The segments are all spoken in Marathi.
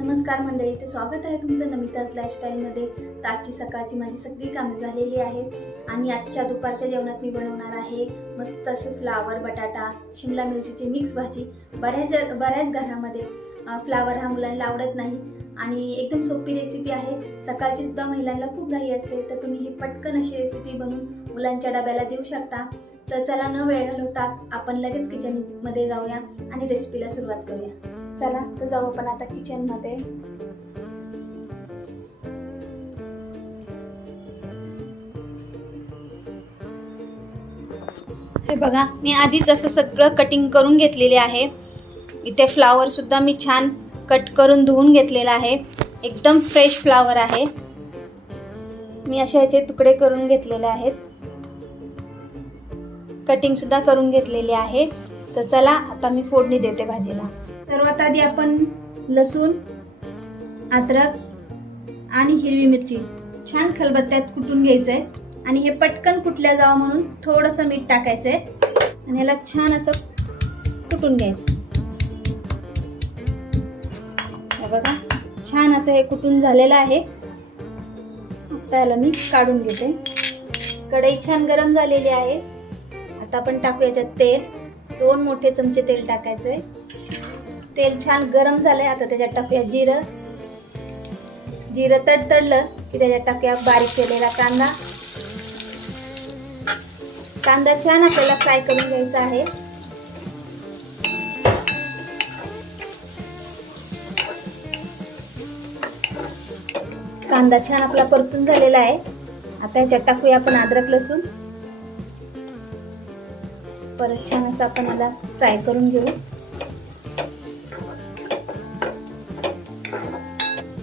नमस्कार मंडळी ते स्वागत आहे तुमचं नमिताज लाईफस्टाईलमध्ये तर आजची सकाळची माझी सगळी कामे झालेली आहे आणि आजच्या दुपारच्या जेवणात मी बनवणार आहे मस्त असे फ्लावर बटाटा शिमला मिरचीची मिक्स भाजी. बऱ्याच बऱ्याच घरामध्ये फ्लावर हा मुलांना आवडत नाही. आणि एकदम सोपी रेसिपी आहे. सकाळची सुद्धा महिलांना खूप घाई असते. तर तुम्ही ही पटकन अशी रेसिपी बनवून मुलांच्या डब्याला देऊ शकता. तर चला न वेळ घालवता आपण लगेच किचनमध्ये जाऊया आणि रेसिपीला सुरुवात करूया. चला तर जाऊ आपण आता किचनमध्ये हे बघा मी आधीच असं सगळं कटिंग करून घेतलेले आहे. इथे फ्लावर सुद्धा मी छान कट करून धुवून घेतलेला आहे. एकदम फ्रेश फ्लावर आहे. मी असे याचे तुकडे करून घेतलेले आहेत. कटिंग सुद्धा करून घेतलेली आहे. तर चला आता मी फोडणी देते भाजीला. सर्वात आधी आपण लसूण अद्रक आणि हिरवी मिरची. छान खलबत्त्यात कुटून घ्यायचं आहे आणि हे पटकन कुटल्या जावं म्हणून थोडंसं मीठ टाकायचं आहे आणि ह्याला छान असं कुटून घ्यायचं. बघा छान असं हे कुटून झालेलं आहे. आता याला मी काढून घेते. कढई छान गरम झालेली आहे. आता आपण टाकू याच्यात तेल. दोन मोठे चमचे तेल टाकायचं आहे तेल छान गरम झालंय. आता त्याच्यात टाकूया जिरं. जिरं तडतडलं की त्याच्यात टाकूया बारीक केलेला कांदा. कांदा छान आपल्याला फ्राय करून घ्यायचा आहे. कांदा छान आपला परतून झालेला आहे. आता याच्यात टाकूया आपण अद्रक लसूण. परत छान असं आपण याला फ्राय करून घेऊ.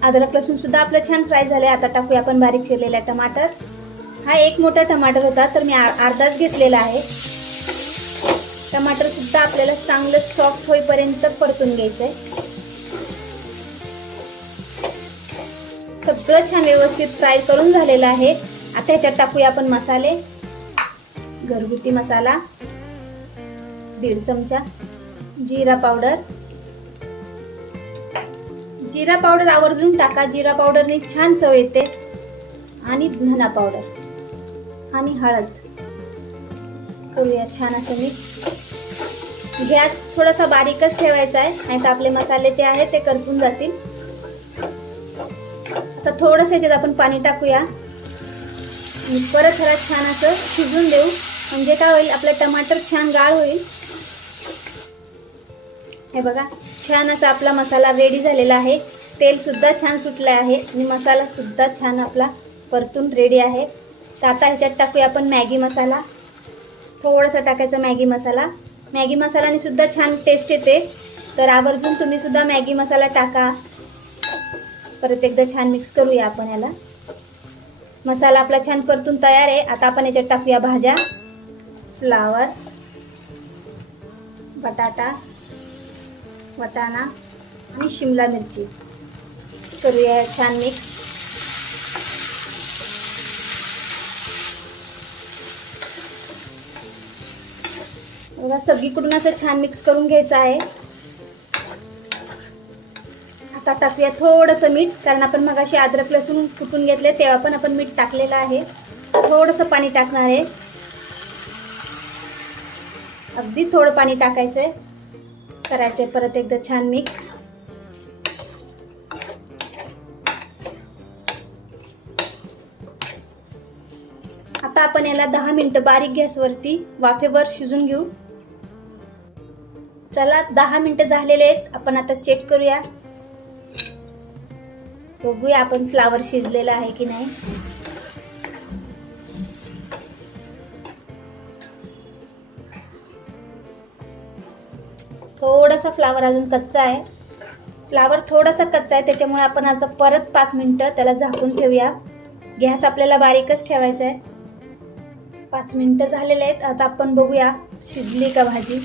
अद्रक लसूण सुद्धा आपलं छान फ्राय झाले आता टाकूया आपण बारीक चिरलेला टमाटर. हा एक मोठा टमाटर होता तर मी अर्धाच घेतलेला आहे. टमाटर सुद्धा आपल्याला चांगलं सॉफ्ट होईपर्यंत परतून घ्यायचंय. सगळं छान व्यवस्थित फ्राय करून झालेलं आहे. आता ह्याच्यात टाकूया आपण मसाले. घरगुती मसाला. दीड चमचा. जिरा पावडर. जिरा पावडर आवर्जून टाका. जिरा पावडरने छान चव येते. आणि धना पावडर आणि हळद. करूया छान असं मिक्स गॅस थोडासा बारीकच ठेवायचा आहे. नाही तर आपले मसाले जे आहेत ते करपून जातील. आता थोडंसं याच्यात आपण पाणी टाकूया. आणि परत ह्याला छान असं शिजून देऊ. म्हणजे काय होईल? आपलं टमाटर छान गाळ होईल. हे बघा छान असा आपला मसाला रेडी झालेला आहे. तेलसुद्धा छान सुटलं आहे आणि मसालासुद्धा छान आपला परतून रेडी आहे. तर आता ह्याच्यात टाकूया आपण मॅगी मसाला. थोडंसं टाकायचं मॅगी मसाला. मॅगी मसाल्याने सुद्धा छान टेस्ट येते. तर आवर्जून तुम्ही सुद्धा मॅगी मसाला टाका. परत एकदा छान मिक्स करूया आपण याला. मसाला आपला छान परतून तयार आहे. आता आपण याच्यात टाकूया भाज्या. फ्लावर. बटाटा. वाटाणा आणि शिमला मिरची. करूया छान मिक्स बघा सगळीकडून असं छान मिक्स करून घ्यायचं आहे. आता टाकूया थोडंसं मीठ कारण आपण मग अशी अद्रक लसूण कुटून घेतले तेव्हा पण आपण मीठ टाकलेलं आहे. थोडंसं पाणी टाकणार आहे. अगदी थोडं पाणी टाकायचं आहे करायचे. परत एकदा छान मिक्स आता आपण याला दहा मिनिटं बारीक गॅसवरती वाफेवर शिजून घेऊ. चला दहा मिनिटं झालेले आहेत. आपण आता चेक करूया. बघूया आपण फ्लावर शिजलेला आहे की नाही. थोडासा फ्लावर अजून कच्चा आहे. फ्लावर थोडासा कच्चा आहे त्याच्यामुळे आपण आता परत पाच मिनटं त्याला झाकून ठेवूया. गॅस आपल्याला बारीकच ठेवायचा आहे. पाच मिनटं झालेले आहेत आता आपण बघूया शिजली का भाजी.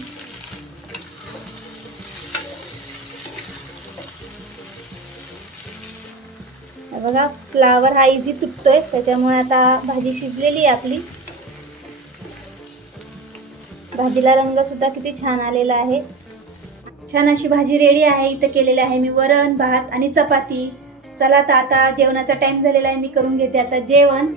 बघा फ्लावर हा इझी तुटतोय त्याच्यामुळे आता भाजी शिजलेली आहे आपली. भाजीला रंग सुद्धा किती छान आलेला आहे. छान अशी भाजी रेडी आहे इथं केलेली आहे मी वरण भात आणि चपाती. चला तर आता जेवणाचा टाइम झालेला आहे मी करून घेते आता जेवण.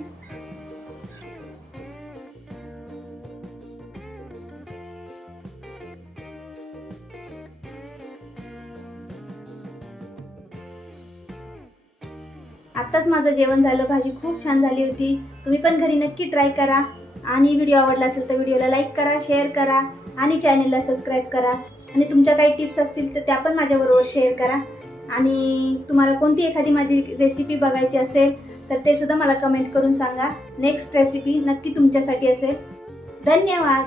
आत्ताच माझं जेवण झालं भाजी खूप छान झाली होती. तुम्ही पण घरी नक्की ट्राय करा. आणि व्हिडिओ आवडला असेल तर व्हिडिओला लाईक करा शेअर करा आणि चॅनलला सबस्क्राईब करा. आणि तुमच्या काही टिप्स असतील तर त्या पण माझ्याबरोबर शेअर करा. आणि तुम्हाला कोणती एखादी माझी रेसिपी बघायची असेल तर ते सुद्धा मला कमेंट करून सांगा. नेक्स्ट रेसिपी नक्की तुमच्यासाठी असेल. धन्यवाद!